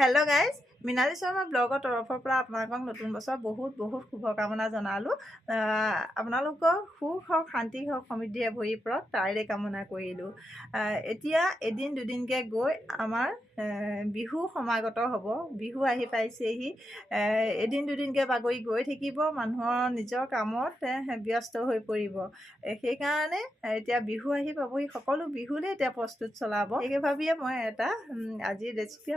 Hello' guys, Mrinali Sharma ব্লগৰ তৰফৰ পৰা আপোনালোকক নতুন বছৰ বহুত শুভকামনা জনালোঁ। আপোনালোকৰ সুখ হওক, শান্তি হওক, সমৃদ্ধিয়ে ভৰি পৰক তাৰে কামনা কৰিলোঁ। এতিয়া এদিন দুদিনকৈ গৈ আমাৰ বিহু সমাগত হ'ব। বিহু আহি পাইছেহি। এদিন দুদিনকৈ বাগৰি গৈ থাকিব, মানুহৰ নিজৰ কামত ব্যস্ত হৈ পৰিব। সেইকাৰণে এতিয়া বিহু আহি পাবহি, সকলো বিহুলৈ এতিয়া প্ৰস্তুত চলাব। সেই ভাবিয়ে মই এটা আজি ৰেচিপি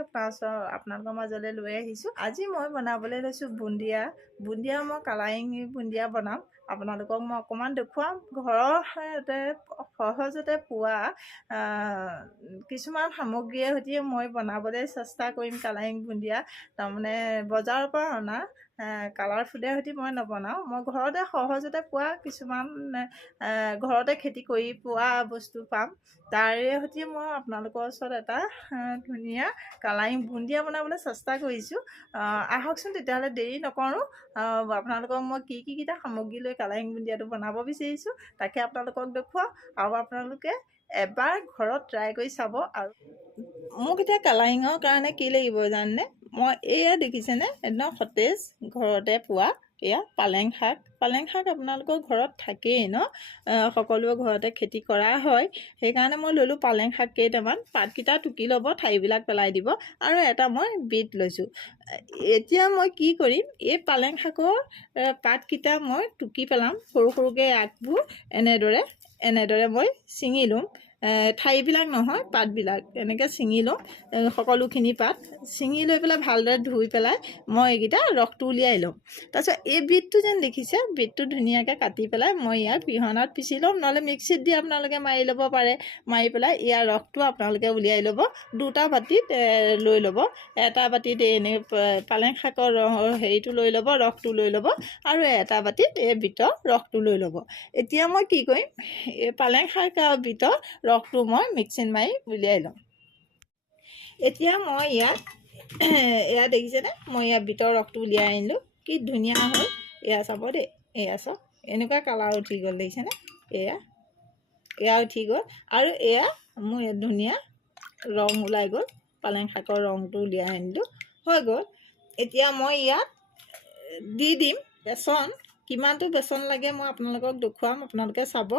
আপোনালোকৰ মাজলৈ লৈ আহিছোঁ। আজি মই বনাবলৈ লৈছোঁ বুন্দিয়া মই কালাৰিং বুন্দিয়া বনাম। আপোনালোকক মই অকণমান দেখুৱাম। ঘৰতে সহজতে পোৱা কিছুমান সামগ্ৰীয়ে সৈতে মই বনাবলৈ চেষ্টা কৰিম। কালাৰিং বুন্দিয়া তাৰমানে বজাৰৰ পৰা অনা কালাৰ ফুডৰ সৈতে মই নবনাওঁ। মই ঘৰতে সহজতে পোৱা কিছুমান ঘৰতে খেতি কৰি পোৱা বস্তু পাম, তাৰে সৈতে মই আপোনালোকৰ ওচৰত এটা ধুনীয়া কালাৰিং বুন্দিয়া বনাবলৈ চেষ্টা কৰিছোঁ। আহকচোন তেতিয়াহ'লে দেৰি নকৰোঁ। আপোনালোকক মই কিটা সামগ্ৰী লৈ কালাৰিং বুন্দিয়াটো বনাব বিচাৰিছোঁ তাকে আপোনালোকক দেখুৱাওঁ, আৰু আপোনালোকে এবাৰ ঘৰত ট্ৰাই কৰি চাব। আৰু মোক এতিয়া কালাৰিঙৰ কাৰণে কি লাগিব জানেনে? মই এয়া দেখিছেনে, একদম সতেজ ঘৰতে পোৱা এয়া পালেং শাক আপোনালোকৰ ঘৰত থাকেই ন? সকলোৱে ঘৰতে খেতি কৰা হয়। সেইকাৰণে মই ল'লোঁ পালেং শাক কেইটামান। পাতকেইটা টুকি ল'ব, ঠাৰিবিলাক পেলাই দিব। আৰু এটা মই বিট লৈছোঁ। এতিয়া মই কি কৰিম, এই পালেং শাকৰ পাতকেইটা মই টুকি পেলাম। সৰুকৈ আগবোৰ এনেদৰে মই ছিঙি ল'ম। ঠাৰিবিলাক নহয়, পাতবিলাক এনেকৈ ছিঙি ল'ম। সকলোখিনি পাত ছিঙি লৈ পেলাই ভালদৰে ধুই পেলাই মই এইকেইটা ৰসটো উলিয়াই ল'ম। তাৰপিছত এই বিটটো যেন দেখিছে, বিটটো ধুনীয়াকৈ কাটি পেলাই মই ইয়াক পিহনাত পিচি ল'ম, নহ'লে মিক্সিত দি আপোনালোকে মাৰি ল'ব পাৰে। মাৰি পেলাই ইয়াৰ ৰসটো আপোনালোকে উলিয়াই ল'ব। দুটা বাতিত লৈ ল'ব। এটা বাতিত এনে পালেং শাকৰ হেৰিটো লৈ ল'ব, ৰসটো লৈ ল'ব, আৰু এটা বাতিত এই বিটৰ ৰসটো লৈ ল'ব। এতিয়া মই কি কৰিম, এই পালেং শাক আৰু বিটৰ ৰসটো মই মিক্সিত মাৰি উলিয়াই ল'ম। এতিয়া মই এয়া দেখিছেনে, মই ইয়াত বিটৰ ৰসটো উলিয়াই আনিলোঁ। কি ধুনীয়া হ'ল এয়া, চাব দেই, এয়া চাওক এনেকুৱা কালাৰ উঠি গ'ল, দেখিছেনে? এয়া উঠি গ'ল, আৰু এয়া মোৰ ইয়াত ধুনীয়া ৰং ওলাই গ'ল। পালেং শাকৰ ৰংটো উলিয়াই আনিলোঁ, হৈ গ'ল। এতিয়া মই ইয়াত দি দিম বেচন। কিমানটো বেচন লাগে মই আপোনালোকক দেখুৱাম, আপোনালোকে চাব।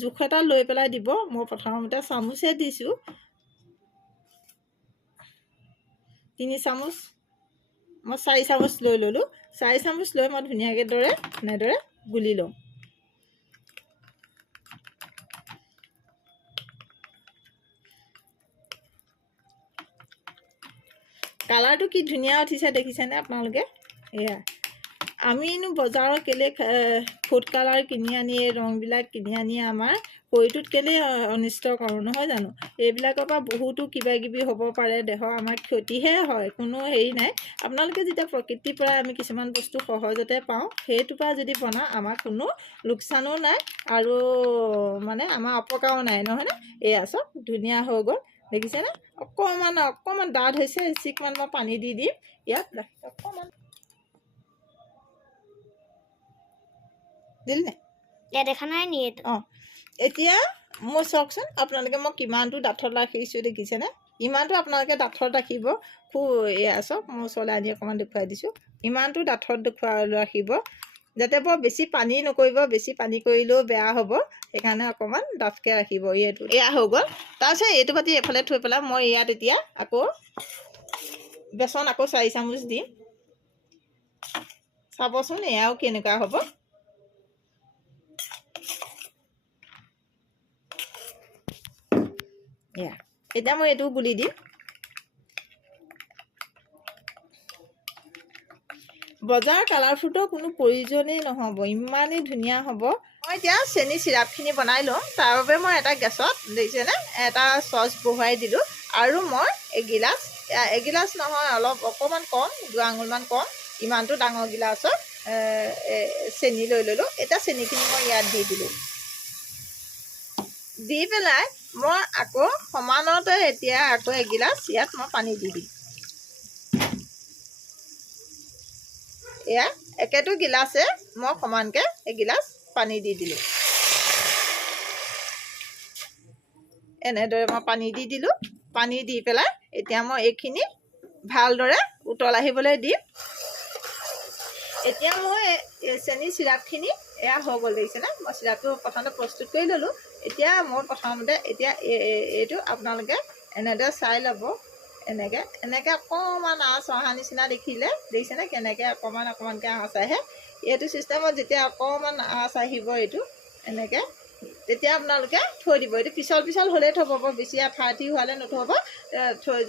জোখ এটা লৈ পেলাই দিব। মই প্ৰথমতে চামুচে দিছোঁ, 3 চামুচ, মই 4 চামুচ লৈ ল'লোঁ। 4 চামুচ লৈ মই ধুনীয়াকৈ এনেদৰে গুলি লওঁ। কালাৰটো কি ধুনীয়া উঠিছে, দেখিছেনে আপোনালোকে? এয়া আমিনো বজাৰৰ কেলৈ ফুড কালাৰ কিনি আনি, এই ৰংবিলাক কিনি আনি আমাৰ শৰীৰটোত কেলৈ অনিষ্ট কৰোঁ, নহয় জানো? এইবিলাকৰ পৰা বহুতো কিবাকিবি হ'ব পাৰে, দেহৰ আমাৰ ক্ষতিহে হয়, কোনো হেৰি নাই। আপোনালোকে যেতিয়া প্ৰকৃতিৰ পৰা আমি কিছুমান বস্তু সহজতে পাওঁ, সেইটোৰ পৰা যদি বনাওঁ আমাৰ কোনো লোকচানো নাই, আৰু মানে আমাৰ অপকাৰো নাই, নহয়নে? এয়া চব ধুনীয়া হৈ গ'ল, দেখিছেনে? অকণমান ডাঠ হৈছে। এচিকমান মই পানী দি দিম ইয়াত, অকণমান দিল নে? দেখা নাই নি? এতিয়া মই চাওকচোন, আপোনালোকে মই কিমানটো ডাঠত ৰাখিছোঁ, দেখিছেনে? ইমানটো আপোনালোকে ডাঠত ৰাখিব। এয়া চাওক, মই ওচৰলৈ আনি অকণমান দেখুৱাই দিছোঁ। ইমানটো ডাঠত ৰাখিব, যাতে বৰ বেছি পানী নকৰিব। বেছি পানী কৰিলেও বেয়া হ'ব, সেইকাৰণে অকণমান ডাঠকৈ ৰাখিব। এয়া হৈ গ'ল। তাৰপিছত এইটো বাতি এফালে থৈ পেলাই মই ইয়াত এতিয়া আকৌ বেচন 4 চামুচ দিম। চাবচোন এয়াও কেনেকুৱা হ'ব। এতিয়া মই এইটো গুলি দিম। বজাৰ কালাৰ ফুডৰ কোনো প্ৰয়োজনেই নহ'ব, ইমানেই ধুনীয়া হ'ব। মই এতিয়া চেনি চিৰাপখিনি বনাই লওঁ। তাৰ বাবে মই এটা গেছত, দেখিছেনে, এটা চচ বহুৱাই দিলোঁ, আৰু মই এগিলাচ নহয়, অকণমান কম, 2 আঙুলমান কম, ইমানটো ডাঙৰ গিলাচত চেনি লৈ ল'লোঁ। এতিয়া চেনিখিনি মই ইয়াত দি দিলোঁ। দি পেলাই মই আকৌ সমানতে এতিয়া আকৌ এগিলাচ ইয়াত মই পানী দি দিম। এয়া একেটো গিলাচে মই সমানকৈ এগিলাচ পানী দি দিলোঁ। এনেদৰে মই পানী দি দিলোঁ। পানী দি পেলাই এতিয়া মই এইখিনি ভালদৰে উতল আহিবলৈ দিম। এতিয়া মই চেনি চিৰাপখিনি এয়া হৈ গ'ল দেখিছেনে। মই চিৰাপটো প্ৰথমতে প্ৰস্তুত কৰি ল'লোঁ। এতিয়া মই প্ৰথমতে এতিয়া এইটো আপোনালোকে এনেদৰে চাই ল'ব। এনেকৈ অকণমান আঁচ অহা নিচিনা দেখিছেনে কেনেকৈ অকণমানকৈ আঁচ আহে। এইটো ছিষ্টেমত যেতিয়া অকণমান আঁচ আহিব এইটো এনেকৈ, তেতিয়া আপোনালোকে থৈ দিব। এইটো পিছল হ'লেই থ'ব, বৰ বেছি আঠা আঠি হোৱালে নথ'ব।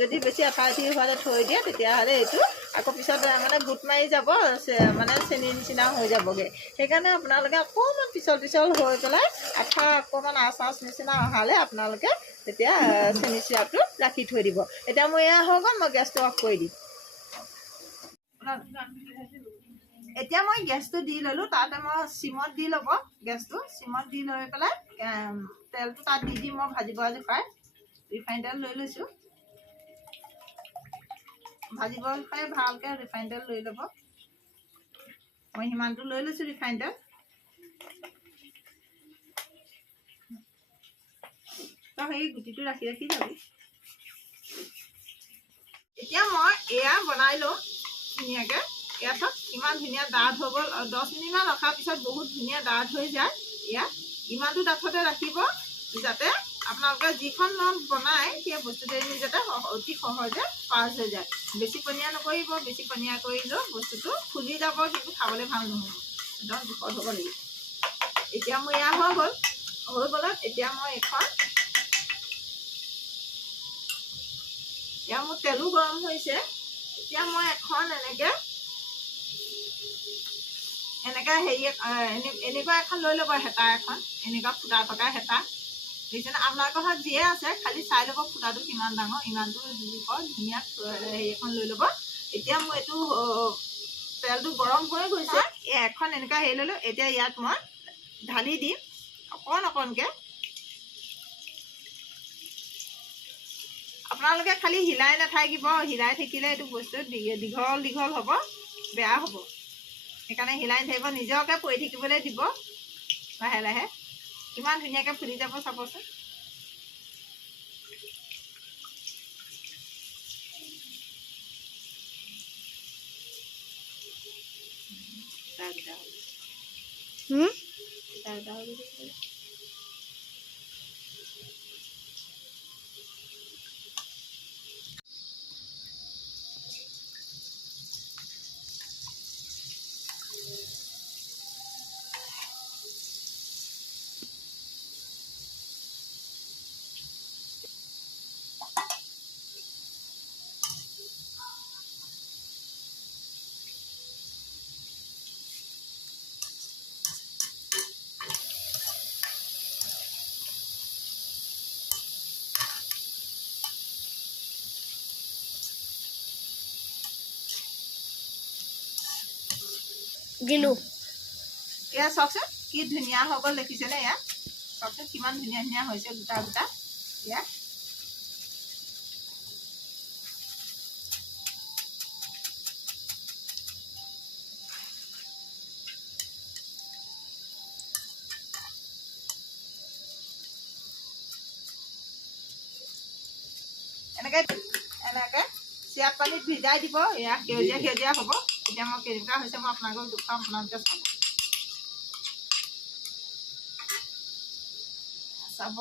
যদি বেছি আঠা আঠি হোৱালে থৈ দিয়ে তেতিয়াহ'লে এইটো আকৌ পিছত মানে গোট মাৰি যাব, মানে চেনীৰ নিচিনা হৈ যাবগৈ। সেইকাৰণে আপোনালোকে অকণমান পিছল হৈ পেলাই আঠা অকণমান আঁচ নিচিনা অহালে আপোনালোকে তেতিয়া চেনী চিৰাপটো ৰাখি থৈ দিব। এতিয়া মই এয়া হৈ গ'ল, মই গেছটো অফ কৰি দিম। এতিয়া মই গেছটো দি ল'লোঁ। তাতে মই চিমত দি ল'ব, গেছটো চিমত দি লৈ পেলাই তেলটো তাত দি দিম। মই ভাজিব জোখাই ৰিফাইন তেল লৈ লৈছোঁ। ভাজিব জোখাই ভালকৈ ৰিফাইন তেল লৈ ল'ব। মই সিমানটো লৈ লৈছোঁ ৰিফাইন তেল। তই সেই গুটিটো ৰাখি যাবি। এতিয়া মই এয়া বনাই লওঁ ধুনীয়াকৈ। এয়া চাওক ইমান ধুনীয়া ডাঠ হৈ গ'ল। 10 মিনিটমান ৰখাৰ পিছত বহুত ধুনীয়া ডাঠ হৈ যায়। এয়া ইমানটো ডাঠতে ৰাখিব যাতে আপোনালোকে যিখন বনায় সেই বস্তুখিনি যাতে অতি সহজে পাছ হৈ যায়। বেছি পনীয়া নকৰিব, বেছি পনীয়া কৰিলেও বস্তুটো ফুলি যাব, কিন্তু খাবলৈ ভাল নহ'ব। একদম জোখত হ'ব লাগিব। এতিয়া মোৰ এয়া হৈ গ'লত এতিয়া মই এতিয়া মোৰ তেলো গৰম হৈছে। এতিয়া মই এখন এনেকুৱা এখন লৈ ল'ব, হেতা এখন, এনেকুৱা ফুটা থকা হেতা দেখিছেনে। আপোনালোকৰ ঘৰত যিয়ে আছে খালি চাই ল'ব ফুটাটো কিমান ডাঙৰ, ইমানটো জোখৰ ধুনীয়া এখন লৈ ল'ব। এতিয়া মোৰ এইটো তেলটো গৰম হৈ গৈছে। এখন এনেকুৱা ল'লোঁ। এতিয়া ইয়াত মই ঢালি দিম অকণকৈ। আপোনালোকে খালি হিলাই নাথাকিব, হিলাই থাকিলে এইটো বস্তু দীঘল হ'ব, বেয়া হ'ব। সেইকাৰণে হিলাই নাথাকিব, নিজকে পৰি থাকিবলৈ দিব লাহে লাহে। কিমান ধুনীয়াকৈ ফুলি যাব চাবচোন। দিলোঁ। এয়া চাওকচোন কি ধুনীয়া হৈ গ'ল দেখিছেনে। এয়া চাওকচোন কিমান ধুনীয়া হৈছে গোটা। এয়া এনেকৈ চিৰাপ পানীত ভিজাই দিব। এয়া সেউজীয়া হ'ব। এতিয়া মই কেনেকুৱা হৈছে মই আপোনালোকক দেখুৱাম, আপোনালোকে চাব।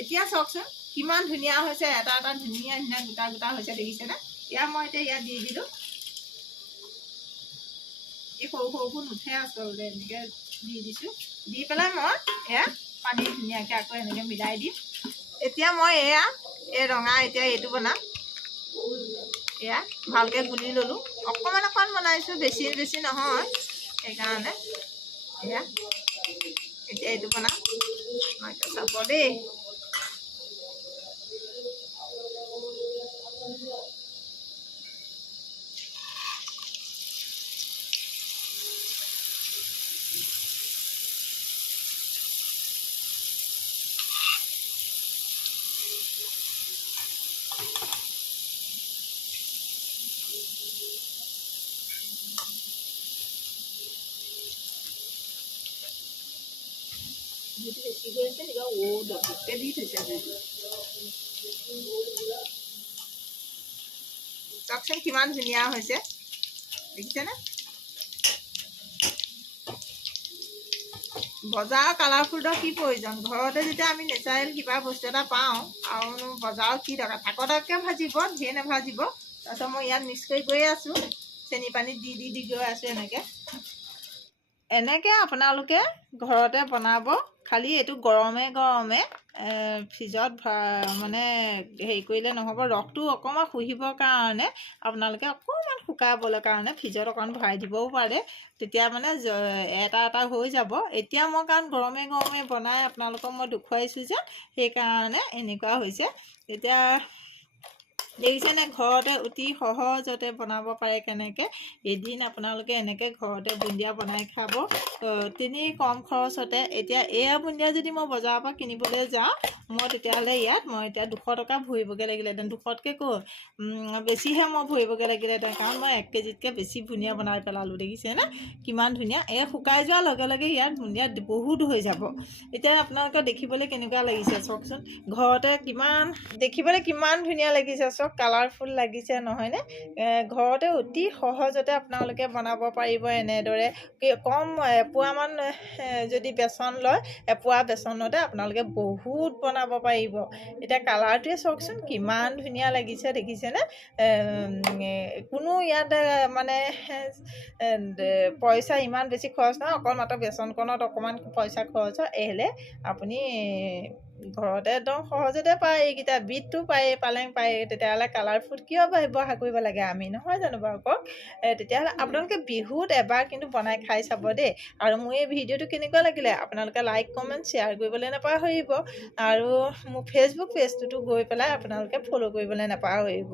এতিয়া চাওকচোন কিমান ধুনীয়া হৈছে। এটা ধুনীয়া গোটা হৈছে দেখিছেনে। ইয়াত মই এতিয়া ইয়াত দি দিলোঁ। এই সৰু নুঠে আচলতে, এনেকৈ দি দিছোঁ। দি পেলাই মই এয়া পানী ধুনীয়াকৈ আকৌ এনেকৈ মিলাই দিম। এতিয়া মই এই ৰঙা এতিয়া এইটো বনাম। এয়া ভালকৈ গুলি ল'লোঁ। অকণমান বনাইছোঁ, বেছি নহয়। সেইকাৰণে এয়া এতিয়া এইটো বনাম। চাব দেই। বেছি হৈ আছে নেকি? দপকে দি থৈছে চাওকচোন কিমান ধুনীয়া হৈছে, দেখিছেনে? বজাৰৰ কালাৰফুলৰ কি প্ৰয়োজন? ঘৰতে যেতিয়া আমি নেচাৰেল কিবা বস্তু এটা পাওঁ, আৰু বজাৰত কি দৰকাৰ? থাকতকৈ ভাজিব, ধেৰ নাভাজিব। তাৰপিছত মই ইয়াত মিক্স কৰি গৈয়ে আছোঁ, চেনি পানীত দি গৈ আছোঁ। এনেকৈ আপোনালোকে ঘৰতে বনাব। খালি এইটো গৰমে গৰমে ফ্ৰিজত মানে হেৰি কৰিলে নহ'ব। ৰসটো অকণমান শুহিবৰ কাৰণে আপোনালোকে অকণমান শুকাবলৈ কাৰণে ফ্ৰিজত অকণমান ভৰাই দিবও পাৰে। তেতিয়া মানে এটা হৈ যাব। এতিয়া মই কাৰণ গৰমে গৰমে বনাই আপোনালোকক মই দেখুৱাইছোঁ যে, সেইকাৰণে এনেকুৱা হৈছে। এতিয়া দেখিছেনে ঘৰতে অতি সহজতে বনাব পাৰে কেনেকৈ। এদিন আপোনালোকে এনেকৈ ঘৰতে বুন্দিয়া বনাই খাব, তিনি কম খৰচতে। এতিয়া এয়া বুন্দিয়া যদি মই বজাৰৰ পৰা কিনিবলৈ যাওঁ, মই তেতিয়াহ'লে ইয়াত মই এতিয়া 200 টকা ভৰিবগৈ লাগিলেহেঁতেন। 200তকৈ বেছিহে মই ভৰিবগৈ লাগিলেহেঁতেন, কাৰণ মই 1 কেজিতকৈ বেছি বুন্দিয়া বনাই পেলালোঁ। দেখিছেনে কিমান ধুনীয়া। এই শুকাই যোৱাৰ লগে লগে ইয়াত বুন্দিয়া বহুত হৈ যাব। এতিয়া আপোনালোকে দেখিবলৈ কেনেকুৱা লাগিছে চাওকচোন। ঘৰতে দেখিবলৈ কিমান ধুনীয়া লাগিছে চাওক, কালাৰফুল লাগিছে নহয়নে? ঘৰতে অতি সহজতে আপোনালোকে বনাব পাৰিব এনেদৰে। কম এপোৱামান যদি বেচন লয়, এপোৱা বেচনতে আপোনালোকে বহুত বনাব পাৰিব। এতিয়া কালাৰটোৱে চাওকচোন কিমান ধুনীয়া লাগিছে, দেখিছেনে? কোনো ইয়াত মানে পইচা ইমান বেছি খৰচ নহয়, অকল মাত্ৰ বেচনকণত অকণমান পইচা খৰচ হয়। এইহেলে আপুনি ঘৰতে একদম সহজতে পায়। এইকেইটা বিটটো পায়, পালেং পায়। তেতিয়াহ'লে কালাৰফুল কিয় ব্যৱহাৰ কৰিব লাগে আমি, নহয় জানো বাৰু কওক? তেতিয়াহ'লে আপোনালোকে বিহুত এবাৰ কিন্তু বনাই খাই চাব দেই। আৰু মোৰ এই ভিডিঅ'টো কেনেকুৱা লাগিলে আপোনালোকে লাইক কমেণ্ট শ্বেয়াৰ কৰিবলৈ নাপাহৰিব। আৰু মোৰ ফেচবুক পেজটোতো গৈ পেলাই আপোনালোকে ফ'ল' কৰিবলৈ নাপাহৰিব।